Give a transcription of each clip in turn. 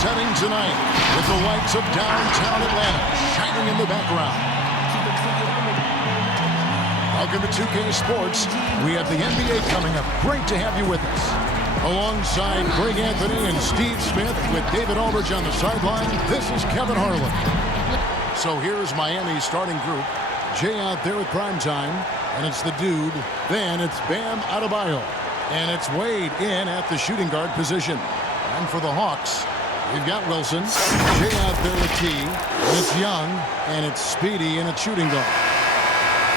setting tonight with the lights of downtown Atlanta shining in the background. Welcome to 2K Sports. We have the NBA coming up. Great to have you with us. Alongside Greg Anthony and Steve Smith with David Aldridge on the sideline, this is Kevin Harlan. So here's Miami's starting group. Jay out there at primetime, and it's the dude. Then it's Bam Adebayo. And it's Wade in at the shooting guard position. And for the Hawks, we've got Wilson. Jay out there with T. And it's Young. And it's Speedy in at shooting guard.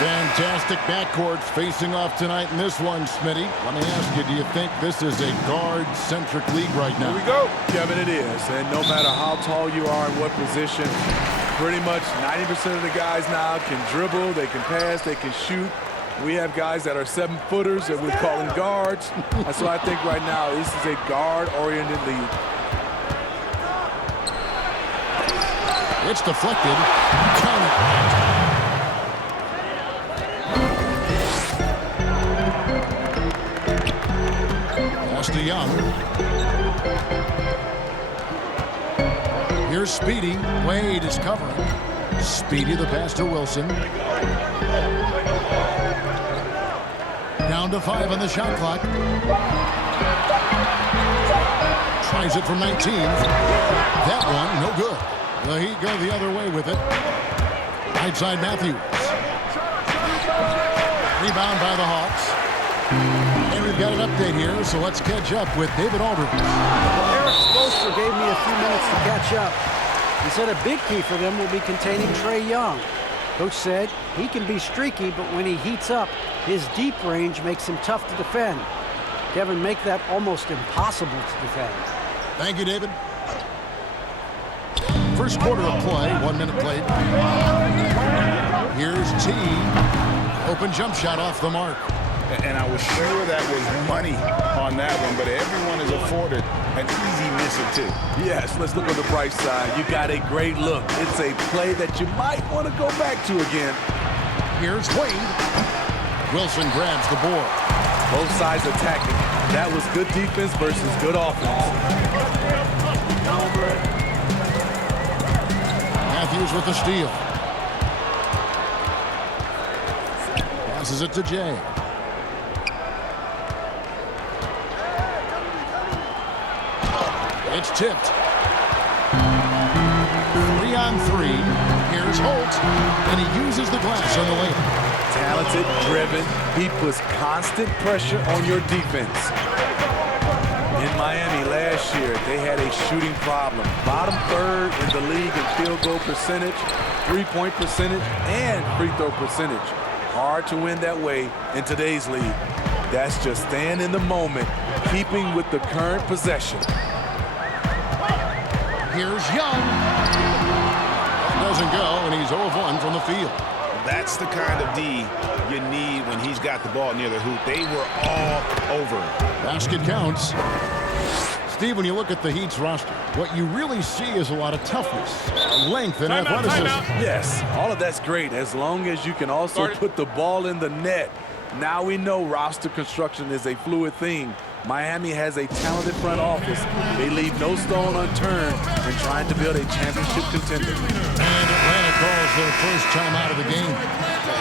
Fantastic backcourt facing off tonight in this one, Smitty. Let me ask you, do you think this is a guard-centric league right now? Here we go. Kevin, it is. And no matter how tall you are and what position, pretty much 90% of the guys now can dribble, they can pass, they can shoot. We have guys that are 7-footers that we're calling guards. So I think right now this is a guard-oriented league. It's deflected. Count it. Pass to Young. Here's Speedy. Wade is covering. Speedy the pass to Wilson. Down to 5 on the shot clock. Tries it from 19. That one, no good. The Heat go the other way with it. Right side Matthews. Rebound by the Hawks. And we've got an update here, so let's catch up with David Aldridge. Well, Eric Spoelstra gave me a few minutes to catch up. He said a big key for them will be containing Trae Young. Coach said he can be streaky, but when he heats up, his deep range makes him tough to defend. Kevin, make that almost impossible to defend. Thank you, David. First quarter of play, 1 minute played. Here's T. Open jump shot off the mark. And I was sure that was money on that one, but everyone is afforded an easy misser too. Yes, let's look on the bright side. You got a great look. It's a play that you might want to go back to again. Here's Wade. Wilson grabs the board. Both sides attacking. That was good defense versus good offense. Matthews with the steal. Passes it to Jay. It's tipped. 3 on 3. Here's Holt, and he uses the glass on the layup. Talented, driven. He puts constant pressure on your defense. In Miami last year, they had a shooting problem. Bottom third in the league in field goal percentage, three-point percentage, and free throw percentage. Hard to win that way in today's league. That's just staying in the moment, keeping with the current possession. Here's Young. That doesn't go, and he's 0 of 1 from the field. That's the kind of D you need when he's got the ball near the hoop. They were all over him. Basket counts. Steve, when you look at the Heat's roster, what you really see is a lot of toughness, length, and athleticism. Yes, all of that's great as long as you can also put the ball in the net. Now we know roster construction is a fluid thing. Miami has a talented front office. They leave no stone unturned in trying to build a championship contender. And Atlanta calls their first time out of the game.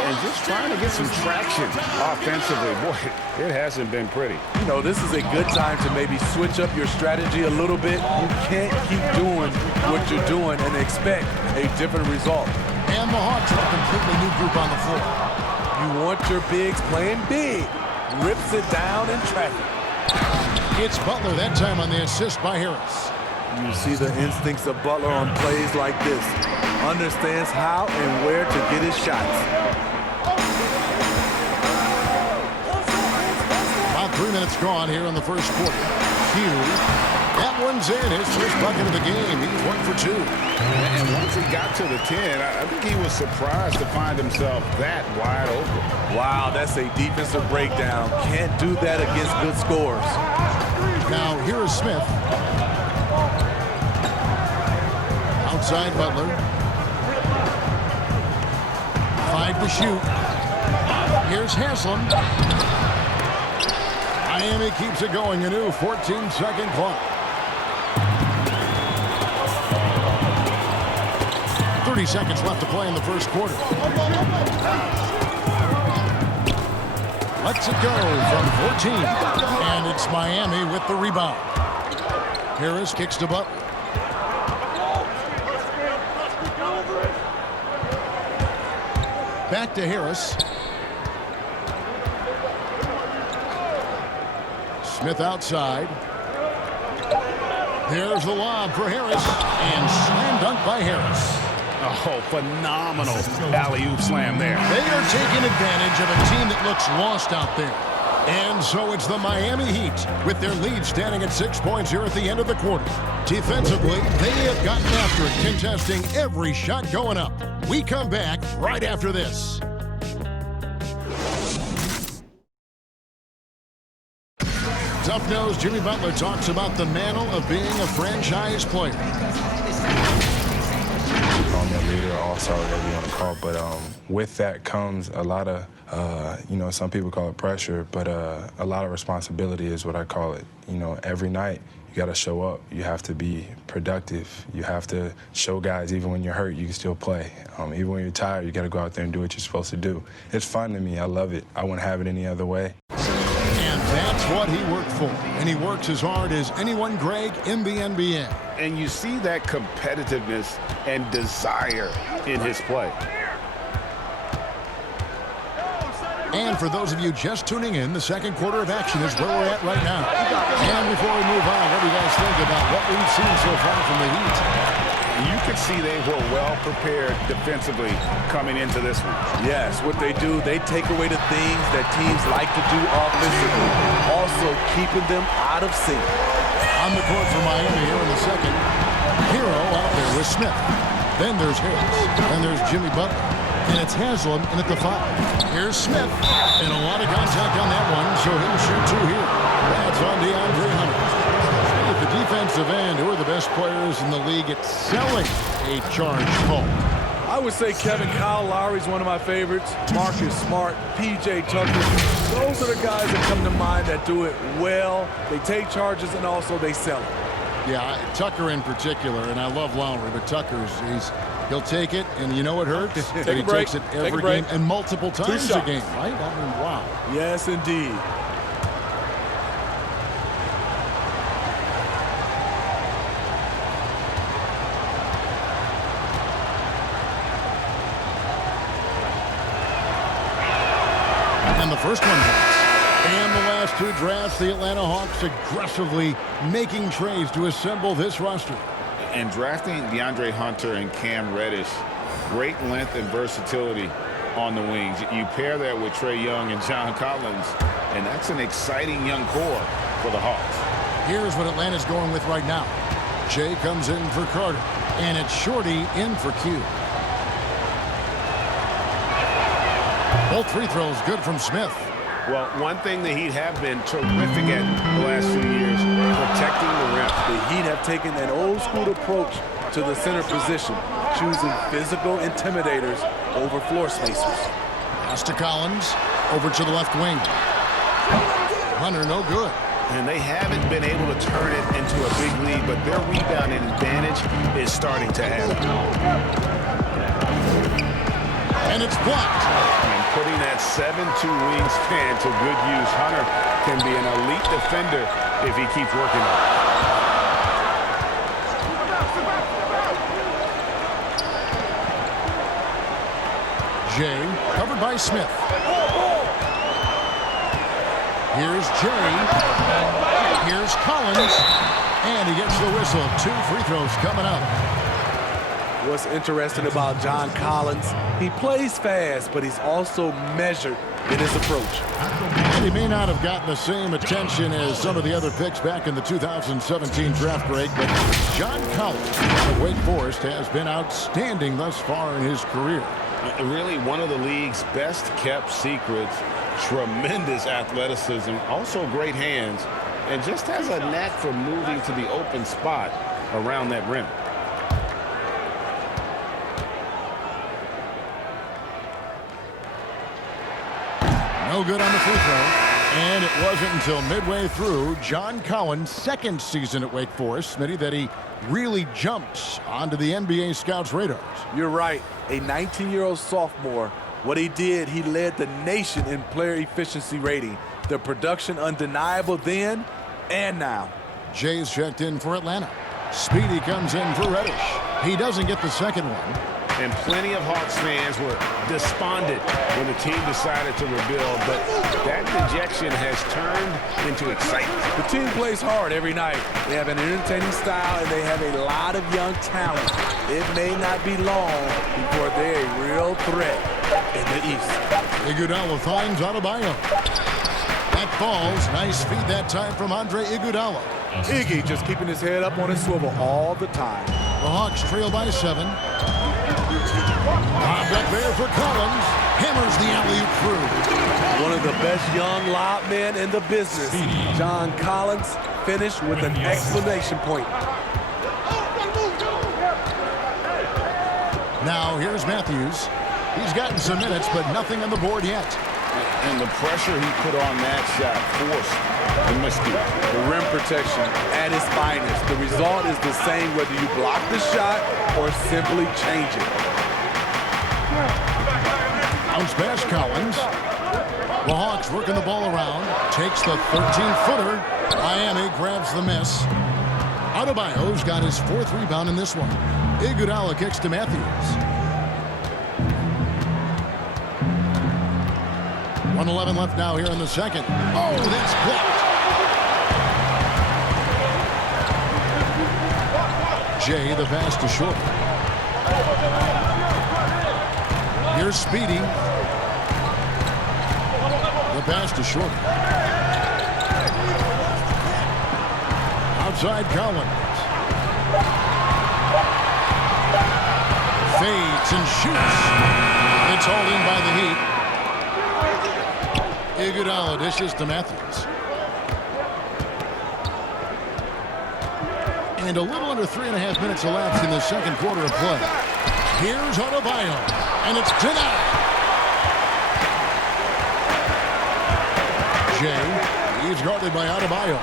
And just trying to get some traction offensively. Boy, it hasn't been pretty. You know, this is a good time to maybe switch up your strategy a little bit. You can't keep doing what you're doing and expect a different result. And the Hawks have a completely new group on the floor. You want your bigs playing big. Rips it down in traffic. It's Butler that time on the assist by Harris. You see the instincts of Butler on plays like this. Understands how and where to get his shots. About 3 minutes gone here in the first quarter. Hughes. That one's in. His first bucket of the game. He's 1 for 2. And once he got to the 10, I think he was surprised to find himself that wide open. Wow, that's a defensive breakdown. Can't do that against good scores. Now, here is Smith. Outside Butler. 5 to shoot. Here's Haslam. Miami keeps it going. A new 14-second clock. 30 seconds left to play in the first quarter. Lets it go from 14. And it's Miami with the rebound. Harris kicks to Butler. Back to Harris. Smith outside. There's the lob for Harris. And slam dunk by Harris. Oh, phenomenal alley-oop slam there. They are taking advantage of a team that looks lost out there. And so it's the Miami Heat with their lead standing at 6 points here at the end of the quarter. Defensively, they have gotten after it, contesting every shot going up. We come back right after this. Tough-nosed Jimmy Butler talks about the mantle of being a franchise player. Call me a leader, all-star, whatever you want to call it. But with that comes a lot of, some people call it pressure, but a lot of responsibility is what I call it. Every night you got to show up. You have to be productive. You have to show guys even when you're hurt, you can still play. Even when you're tired, you got to go out there and do what you're supposed to do. It's fun to me. I love it. I wouldn't have it any other way. And that's what he worked for. And he works as hard as anyone, Greg, in the NBA. And you see that competitiveness and desire in his play. And for those of you just tuning in, the second quarter of action is where we're at right now. And before we move on, what do you guys think about what we've seen so far from the Heat? You could see they were well prepared defensively coming into this one. Yes, what they do, they take away the things that teams like to do offensively, also keeping them out of sync. On the court for Miami here in the second. Hero out there with Smith. Then there's Harris. Then there's Jimmy Butler. And it's Haslam in at the 5. Here's Smith. And a lot of contact on that one, so he'll shoot 2 here. That's on DeAndre Hunter. At the defensive end, who are the best players in the league at selling a charge call? I would say Kyle Lowry's one of my favorites. Marcus Smart, P.J. Tucker. Those are the guys that come to mind that do it well. They take charges and also they sell it. Yeah, Tucker in particular, and I love Lowry, but he'll take it, and you know what hurts? That he takes it every game and multiple times a game, right? I mean, wow. Yes, indeed. And the first one hits. And the last 2 drafts, the Atlanta Hawks aggressively making trades to assemble this roster. And drafting DeAndre Hunter and Cam Reddish, great length and versatility on the wings. You pair that with Trae Young and John Collins, and that's an exciting young core for the Hawks. Here's what Atlanta's going with right now. Jay comes in for Carter, and it's Shorty in for Q. Both free throws good from Smith. Well, one thing the Heat have been terrific at the last few years, protecting the rim. The Heat have taken an old-school approach to the center position, choosing physical intimidators over floor spacers. Pass to Collins, over to the left wing. Hunter, no good. And they haven't been able to turn it into a big lead, but their rebounding advantage is starting to happen. And it's blocked. And putting that 7'2" wingspan to good use. Hunter can be an elite defender if he keeps working on it. Jay, covered by Smith. Here's Jay. Here's Collins. And he gets the whistle. 2 free throws coming up. What's interesting about John Collins, he plays fast, but he's also measured in his approach. And he may not have gotten the same attention as some of the other picks back in the 2017 draft break, but John Collins of Wake Forest has been outstanding thus far in his career. Really one of the league's best kept secrets. Tremendous athleticism, also great hands, and just has a knack for moving to the open spot around that rim. No good on the free throw. And it wasn't until midway through John Collins' second season at Wake Forest, Smitty, that he really jumps onto the NBA scouts' radars. You're right. A 19-year-old sophomore. What he did, he led the nation in player efficiency rating. The production undeniable then and now. Jay's checked in for Atlanta. Speedy comes in for Reddish. He doesn't get the second one. And plenty of Hawks fans were despondent when the team decided to rebuild, but that dejection has turned into excitement. The team plays hard every night. They have an entertaining style, and they have a lot of young talent. It may not be long before they're a real threat in the East. Iguodala finds Adebayo. That falls. Nice feed that time from Andre Iguodala. Iggy just keeping his head up on his swivel all the time. The Hawks trail by 7. Lobbed up there for Collins. Hammers the alley-oop through. One of the best young lob men in the business. John Collins finished with an exclamation point. Now here's Matthews. He's gotten some minutes, but nothing on the board yet. And the pressure he put on that shot forced the miscue. The rim protection at its finest. The result is the same whether you block the shot or simply change it. Bounce pass Collins. The Hawks working the ball around. Takes the 13-footer. Miami grabs the miss. Adebayo's got his 4th rebound in this one. Iguodala kicks to Matthews. 1:11 left now here in the second. Oh, that's blocked. Jay, the pass to Short. Here's Speedy. The pass to Short. Outside Collins. Fades and shoots. It's hauled in by the Heat. Iguodala dishes to Matthews. And a little under 3.5 minutes elapsed in the second quarter of play. Here's Adebayo, and it's denied. Jay, he's guarded by Adebayo.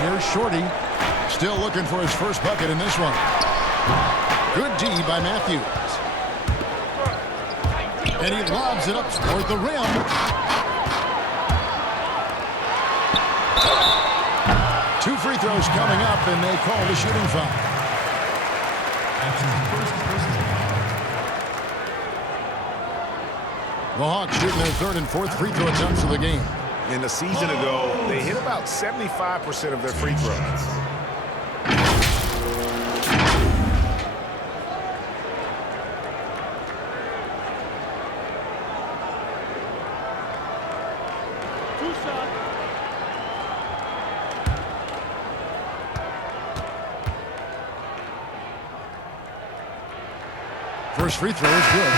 Here's Shorty, still looking for his first bucket in this one. Good D by Matthews. And he lobs it up toward the rim. Two free throws coming up, and they call the shooting foul. The Hawks shooting their 3rd and 4th free throw attempts of the game. In the season ago, they hit about 75% of their free throws. First free throw is good.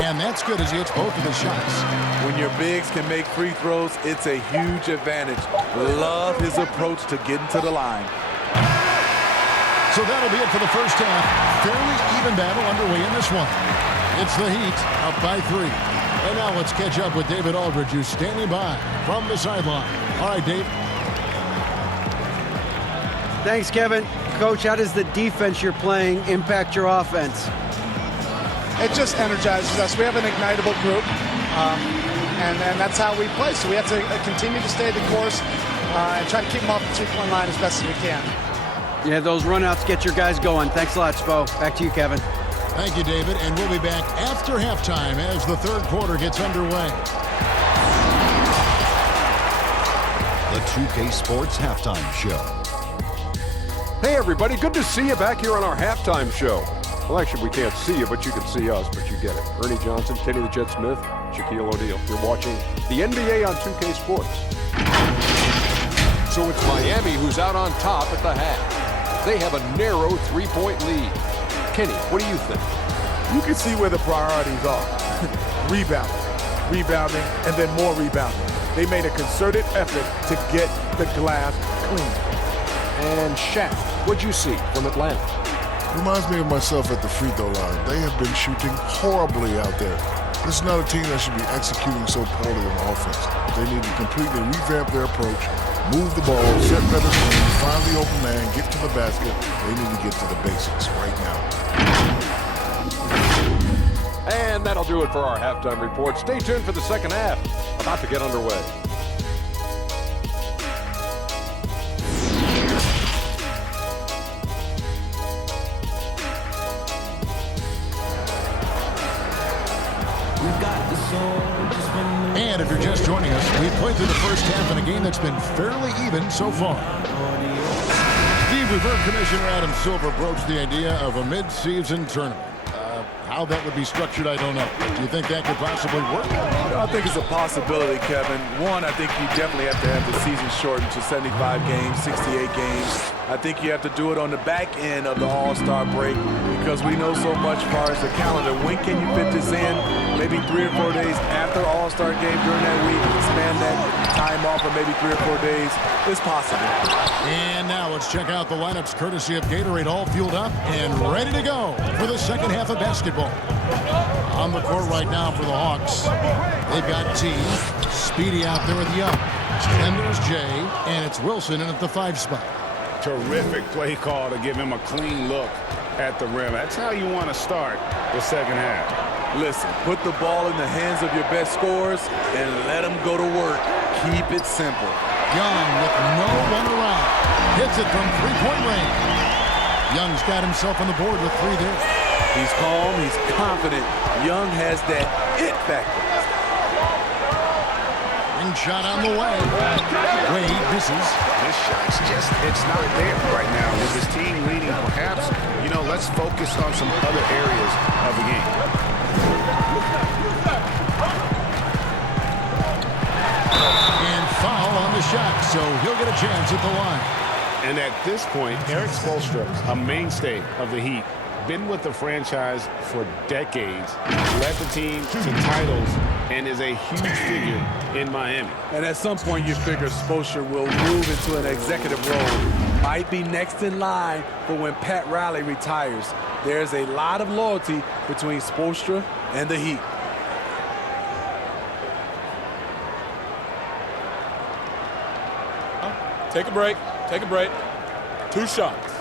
And that's good as he hits both of his shots. When your bigs can make free throws, it's a huge advantage. Love his approach to getting to the line. So that'll be it for the first half. Fairly even battle underway in this one. It's the Heat up by 3. And now let's catch up with David Aldridge, who's standing by from the sideline. All right, Dave. Thanks, Kevin. Coach, how does the defense you're playing impact your offense? It just energizes us. We have an ignitable group, and that's how we play. So we have to continue to stay the course and try to keep them off the three-point line as best as we can. Yeah, those runouts get your guys going. Thanks a lot, Spo. Back to you, Kevin. Thank you, David. And we'll be back after halftime as the third quarter gets underway. The 2K Sports Halftime Show. Hey, everybody. Good to see you back here on our halftime show. Well, actually, we can't see you, but you can see us, but you get it. Ernie Johnson, Kenny the Jet Smith, Shaquille O'Neal. You're watching the NBA on 2K Sports. So it's Miami who's out on top at the half. they have a narrow 3-point lead. Kenny, what do you think? You can see where the priorities are. Rebounding, and then more rebounding. They made a concerted effort to get the glass clean. And Shaq, what'd you see from Atlanta? Reminds me of myself at the free throw line. They have been shooting horribly out there. This is not a team that should be executing so poorly on offense. They need to completely revamp their approach, move the ball, set better screens, find the open man, get to the basket. They need to get to the basics right now. And that'll do it for our halftime report. Stay tuned for the second half. About to get underway. And if you're just joining us, we've played through the first half in a game that's been fairly even so far. Steve, we've heard Commissioner Adam Silver broach the idea of a mid-season tournament. How that would be structured, I don't know. Do you think that could possibly work? I think it's a possibility, Kevin. One, I think you definitely have to have the season shortened to 75 games, 68 games. I think you have to do it on the back end of the All-Star break because we know so much as far as the calendar. When can you fit this in? Maybe 3 or 4 days after All-Star game during that week. Expand that time off for maybe 3 or 4 days. It's possible. And now let's check out the lineups courtesy of Gatorade, all fueled up and ready to go for the second half of basketball. On the court right now for the Hawks, they've got T, Speedy out there with Young. Then there's Jay, and it's Wilson in at the 5 spot. Terrific play call to give him a clean look at the rim. That's how you want to start the second half. Listen, put the ball in the hands of your best scorers and let them go to work. Keep it simple. Young with no one around. Hits it from 3-point range. Young's got himself on the board with 3 there. He's calm, he's confident. Young has that it factor. And shot on the way. Wade misses. This shot's just, it's not there right now. With his team leading, perhaps, let's focus on some other areas of the game. And foul on the shot, so he'll get a chance at the line. And at this point, Erik Spoelstra, a mainstay of the Heat, been with the franchise for decades, led the team to titles, and is a huge figure in Miami. And at some point, you figure Spoelstra will move into an executive role. Might be next in line for when Pat Riley retires. There's a lot of loyalty between Spoelstra and the Heat. Take a break. Take a break. 2 shots.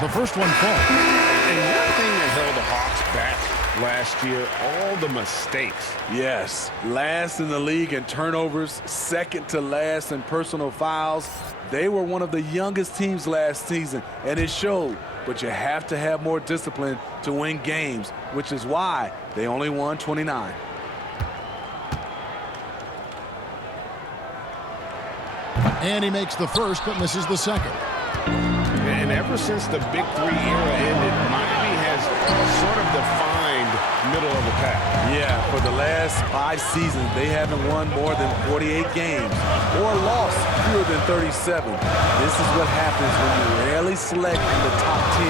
The first one falls. And one thing that held the Hawks back last year, all the mistakes. Yes, last in the league in turnovers, second to last in personal fouls. They were one of the youngest teams last season, and it showed. But you have to have more discipline to win games, which is why they only won 29. And he makes the first, but misses the second. And ever since the Big Three era ended, Miami has sort of defined middle of the pack. Yeah, for the last 5 seasons, they haven't won more than 48 games or lost fewer than 37. This is what happens when you rarely select in the top 10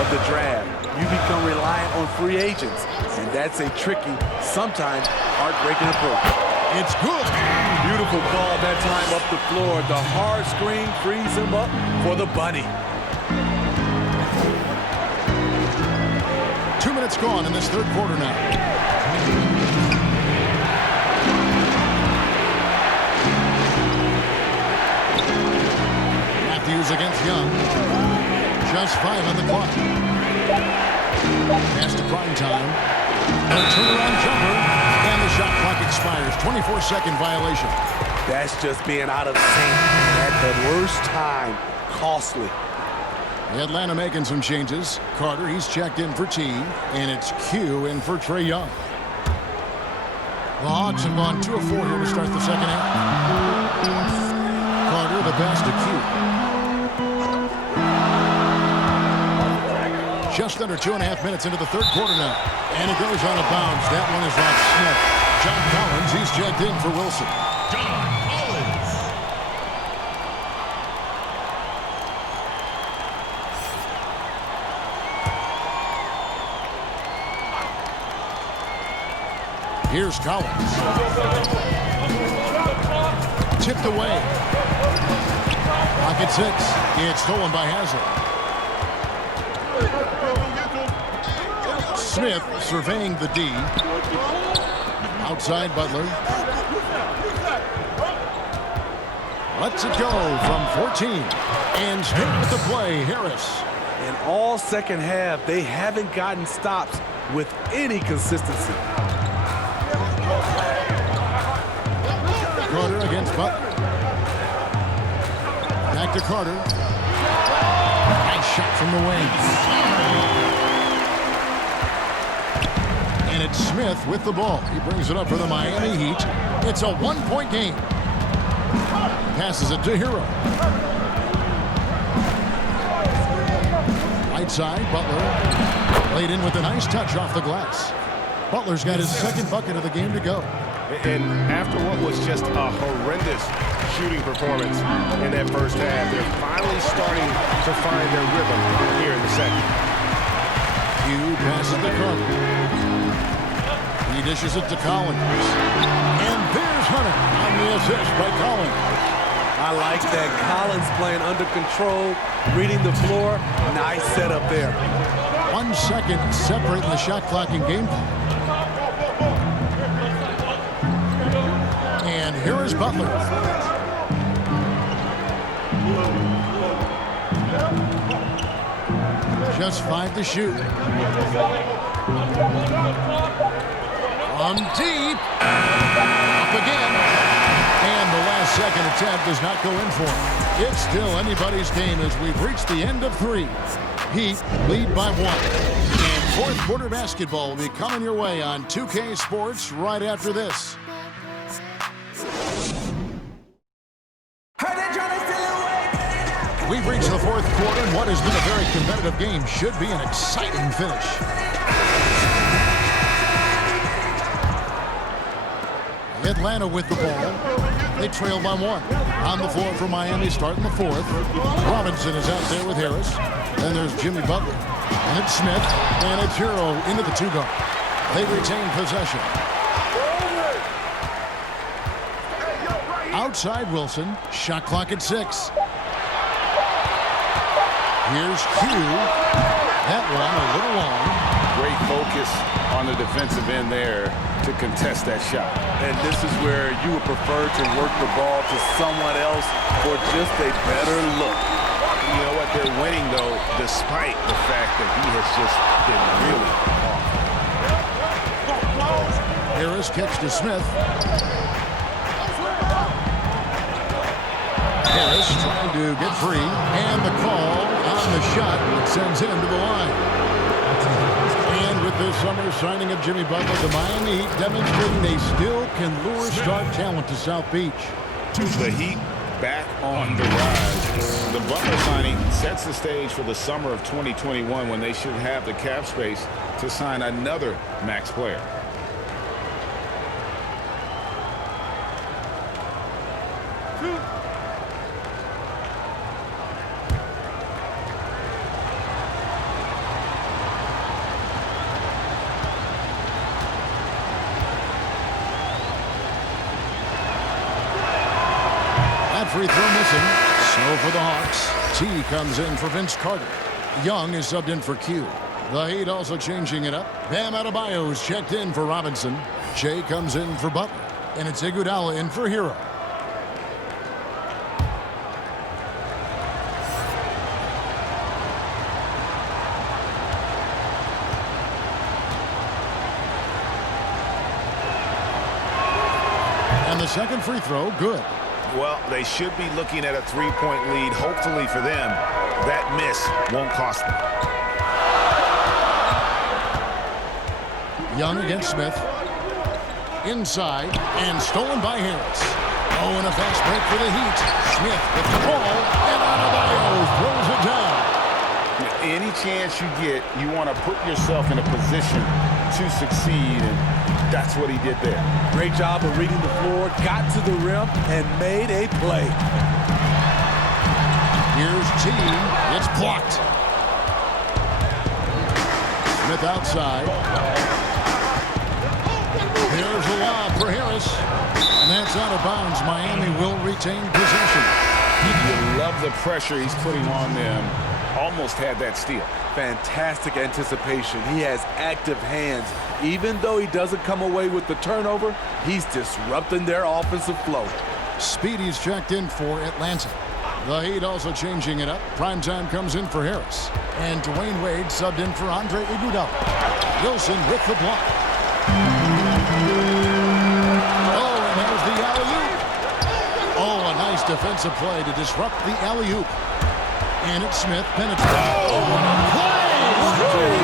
of the draft. You become reliant on free agents, and that's a tricky, sometimes heartbreaking approach. It's good. Beautiful ball that time up the floor. The hard screen frees him up for the bunny. 2 minutes gone in this third quarter now. Matthews against Young. Just 5 on the clock. Pass to prime time. A turnaround jumper. And the shot clock expires. 24-second violation. That's just being out of sync at the worst time. Costly. Atlanta making some changes. Carter, he's checked in for T, and it's Q in for Trae Young. The Hawks have gone 2 of 4 here to start the second half. Carter, the pass to Q. just under 2.5 minutes into the third quarter now. And it goes out of bounds. That one is off Smith. John Collins, he's checked in for Wilson. John Collins. Here's Collins. Tipped away. Pocket 6. It's stolen by Hazard. Smith surveying the D. Outside Butler. Lets it go from 14. And stick with the play, Harris. And all second half, they haven't gotten stops with any consistency. Carter against Butler. Back to Carter. Nice shot from the wing. And it's Smith with the ball. He brings it up for the Miami Heat. It's a one-point game. Passes it to Hero. Right side, Butler. Laid in with a nice touch off the glass. Butler's got his second bucket of the game to go. And after what was just a horrendous shooting performance in that first half, they're finally starting to find their rhythm here in the second. Hugh passes to Carter. He dishes it to Collins. And there's Hunter on the assist by Collins. I like that. Collins playing under control, reading the floor. Nice setup there. 1 second separating the shot clock and game clock. And here is Butler. Just 5 to shoot. From deep. Up again. And the last second attempt does not go in for him. It's still anybody's game as we've reached the end of 3. Heat lead by 1. And fourth quarter basketball will be coming your way on 2K Sports right after this. We've reached the fourth quarter, and what has been a very competitive game should be an exciting finish. Atlanta with the ball. They trail by 1. On the floor for Miami, starting the fourth. Robinson is out there with Harris. Then there's Jimmy Butler. And it's Smith. And it's Hero into the 2-guard. They retain possession. Outside Wilson. Shot clock at 6. Here's Q. That one a little long. Great focus on the defensive end there to contest that shot. And this is where you would prefer to work the ball to someone else for just a better look. You know what? They're winning, though, despite the fact that he has just been really off. Harris kicks to Smith. Harris trying to get free. And the call on the shot that sends him to the line. And with this summer signing of Jimmy Butler, the Miami Heat demonstrating they still can lure star talent to South Beach. The Heat back on the rise. The Butler signing sets the stage for the summer of 2021 when they should have the cap space to sign another max player. Free throw missing. So for the Hawks, T comes in for Vince Carter. Young is subbed in for Q. The Heat also changing it up. Bam Adebayo is checked in for Robinson. Jay comes in for Butler. And it's Iguodala in for Hero. And the second free throw, good. Well, they should be looking at a 3-point lead. Hopefully for them, that miss won't cost them. Young against Smith. Inside and stolen by Harris. Oh, and a fast break for the Heat. Smith with the ball, and Adebayo throws it down. Any chance you get, you want to put yourself in a position to succeed, and that's what he did there. Great job of reading the floor, got to the rim, and made a play. Here's T. It's blocked. Smith outside. There's a lob for Harris. And that's out of bounds. Miami will retain possession. You love the pressure he's putting on them. Almost had that steal. Fantastic anticipation. He has active hands. Even though he doesn't come away with the turnover, he's disrupting their offensive flow. Speedy's checked in for Atlanta. The Heat also changing it up. Primetime comes in for Harris. And Dwyane Wade subbed in for Andre Iguodala. Wilson with the block. Oh, and there's the alley-oop. Oh, a nice defensive play to disrupt the alley-oop. And it's Smith penetrating. Oh, what a play!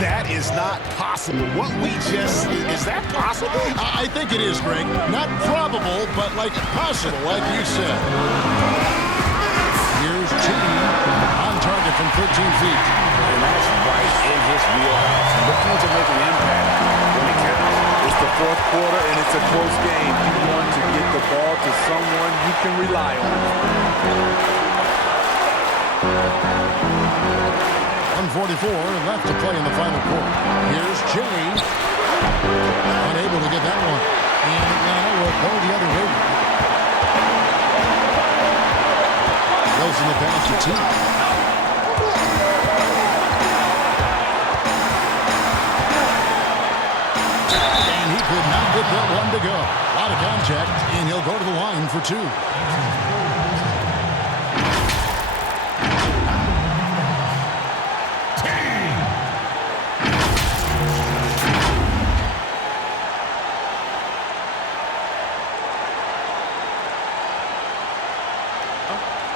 That is not possible. What we just, is that possible? I think it is, Greg. Not probable, but like possible, like you said. Here's T on target from 13 feet. And that's right in his wheelhouse. Looking to make an impact when it counts. It's the fourth quarter and it's a close game. You want to get the ball to someone you can rely on. 1:44 left to play in the final quarter. Here's Chainz. Unable to get that one. And Atlanta will go the other way. Wilson the pass to T. And he could not get that one to go. A lot of contact, and he'll go to the line for two.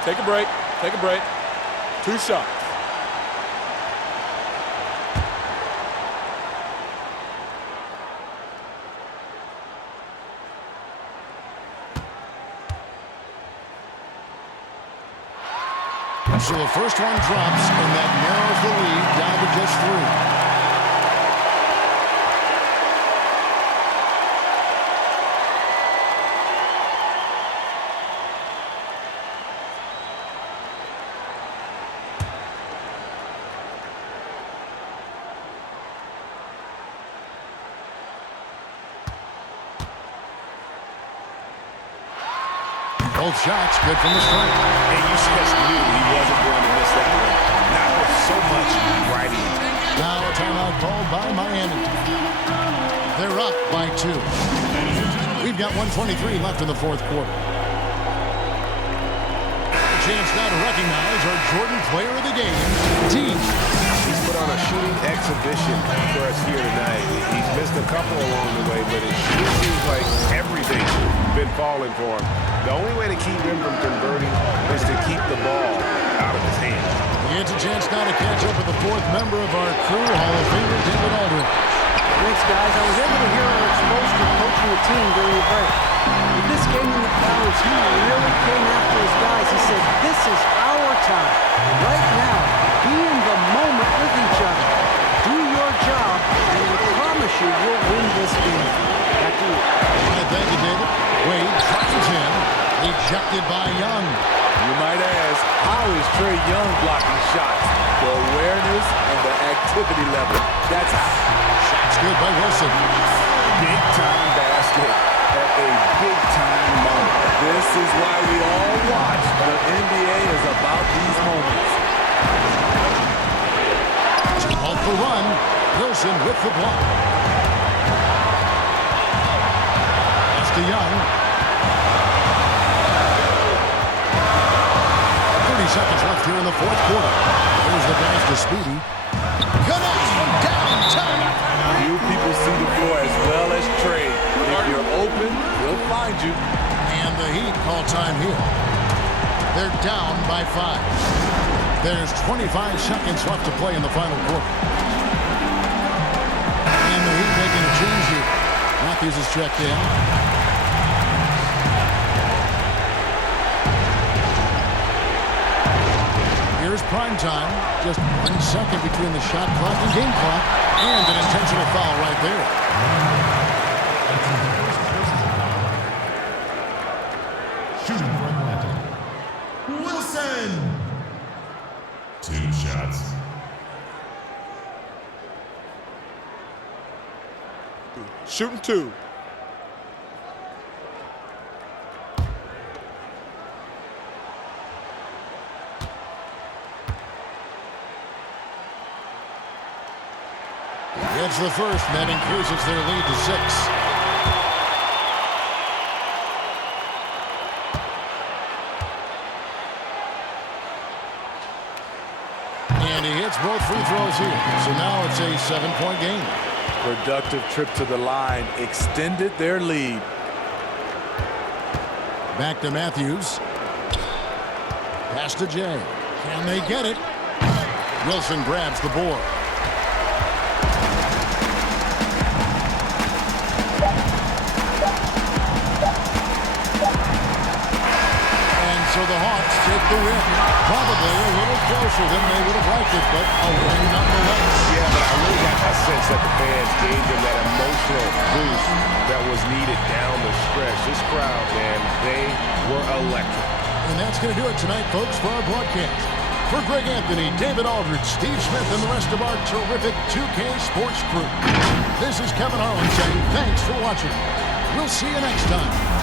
Take a break. Take a break. 2 shots. So the first one drops, and that narrows the lead down to just 3. Both shots good from the stripe. And you just knew he wasn't going to miss that one. Not with so much writing. Now a timeout called by Miami. They're up by 2. We've got 1:23 left in the fourth quarter. A chance now to recognize our Jordan player of the game, T. He's put on a shooting exhibition for us here tonight. He's missed a couple along the way, but it sure seems like everything's been falling for him. The only way to keep him from converting is to keep the ball out of his hands. It's a chance now to catch up with the fourth member of our crew, Hall of Famer David Aldridge. Thanks, guys. I was able to hear Eric Spoelstra coaching the team during the break. With this game in the balance, he really came after his guys. He said, this is our time. Right now, be in the moment with each other. Do your job, and I promise you, you'll win this game. Back to you. Thank you, David. Wade tries in. Ejected by Young. You might ask, how is Trae Young blocking shots? The awareness and the activity level. That's how. Shots good by Wilson. Big time basket at a big time moment. This is why we all watch. The NBA is about these moments. Called for run. Wilson with the block. That's to Young. 30 seconds left here in the fourth quarter. Here's the pass to Speedy. Connects from downtown. You people see the floor as well as Trae. If you're open, he'll find you. And the Heat call time here. They're down by 5. There's 25 seconds left to play in the final quarter. And the Heat making a change here. Matthews is checked in. prime time. Just 1 second between the shot clock and game clock. And an intentional foul right there. Shooting for Atlanta. Wilson. 2 shots. Shooting 2. Gets the first, and that increases their lead to 6. And he hits both free throws here. So now it's a 7-point game. Productive trip to the line extended their lead. Back to Matthews. Pass to Jay. Can they get it? Wilson grabs the board. So the Hawks take the win. Probably a little closer than they would have liked it, but a win nonetheless. Yeah, but I really got that sense that the fans gave them that emotional boost that was needed down the stretch. This crowd, man, they were electric. And that's going to do it tonight, folks, for our broadcast. For Greg Anthony, David Aldridge, Steve Smith, and the rest of our terrific 2K Sports crew, this is Kevin Harlan saying thanks for watching. We'll see you next time.